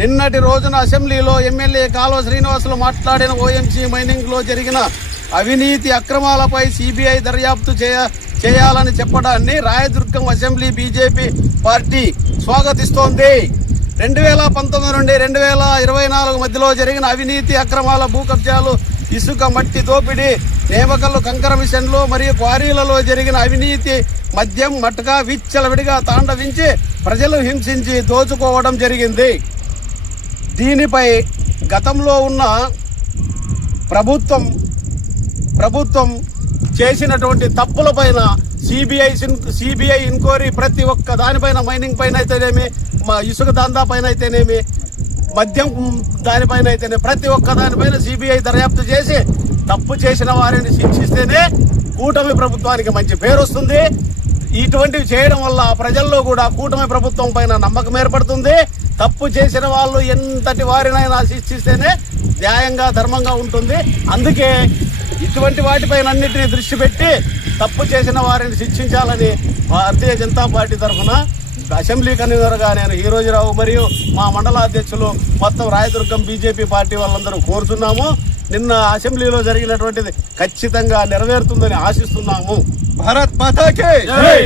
నిన్నటి రోజున అసెంబ్లీలో ఎమ్మెల్యే కాలువ శ్రీనివాసులు మాట్లాడిన ఓఎంసీ మైనింగ్లో జరిగిన అవినీతి అక్రమాలపై సిబిఐ దర్యాప్తు చేయ చేయాలని చెప్పడాన్ని రాయదుర్గం అసెంబ్లీ బీజేపీ పార్టీ స్వాగతిస్తోంది. రెండు వేల పంతొమ్మిది నుండి రెండు వేల ఇరవై నాలుగు మధ్యలో జరిగిన అవినీతి అక్రమాల భూ కబ్జాలు ఇసుక మట్టి దోపిడీ నేమకల్లు కంకర మిషన్లు మరియు క్వారీలలో జరిగిన అవినీతి మద్యం మట్టుగా విచ్చలవిడిగా తాండవించి ప్రజలు హింసించి దోచుకోవడం జరిగింది. దీనిపై గతంలో ఉన్న ప్రభుత్వం ప్రభుత్వం చేసినటువంటి తప్పులపైన సిబిఐ సిబిఐ ఇంక్వైరీ ప్రతి ఒక్క దానిపైన మైనింగ్ పైన అయితేనేమి మా ఇసుక దందా పైన అయితేనేమి మద్యం దానిపైన అయితేనే ప్రతి ఒక్క దానిపైన సిబిఐ దర్యాప్తు చేసి తప్పు చేసిన వారిని శిక్షిస్తేనే కూటమి ప్రభుత్వానికి మంచి పేరు వస్తుంది. ఇటువంటివి చేయడం వల్ల ప్రజల్లో కూడా కూటమి ప్రభుత్వం పైన నమ్మకం ఏర్పడుతుంది. తప్పు చేసిన వాళ్ళు ఎంతటి వారినైనా శిక్షిస్తేనే న్యాయంగా ధర్మంగా ఉంటుంది. అందుకే ఇటువంటి వాటిపైన అన్నిటిని దృష్టి పెట్టి తప్పు చేసిన వారిని శిక్షించాలని భారతీయ జనతా పార్టీ తరఫున అసెంబ్లీ కన్వీనర్గా నేను హీరోజీరావు మరియు మా మండల అధ్యక్షులు మొత్తం రాయదుర్గం బీజేపీ పార్టీ వాళ్ళందరూ కోరుతున్నాము. నిన్న అసెంబ్లీలో జరిగినటువంటిది ఖచ్చితంగా నెరవేరుతుందని ఆశిస్తున్నాము. భారత్ మాతాకి జై!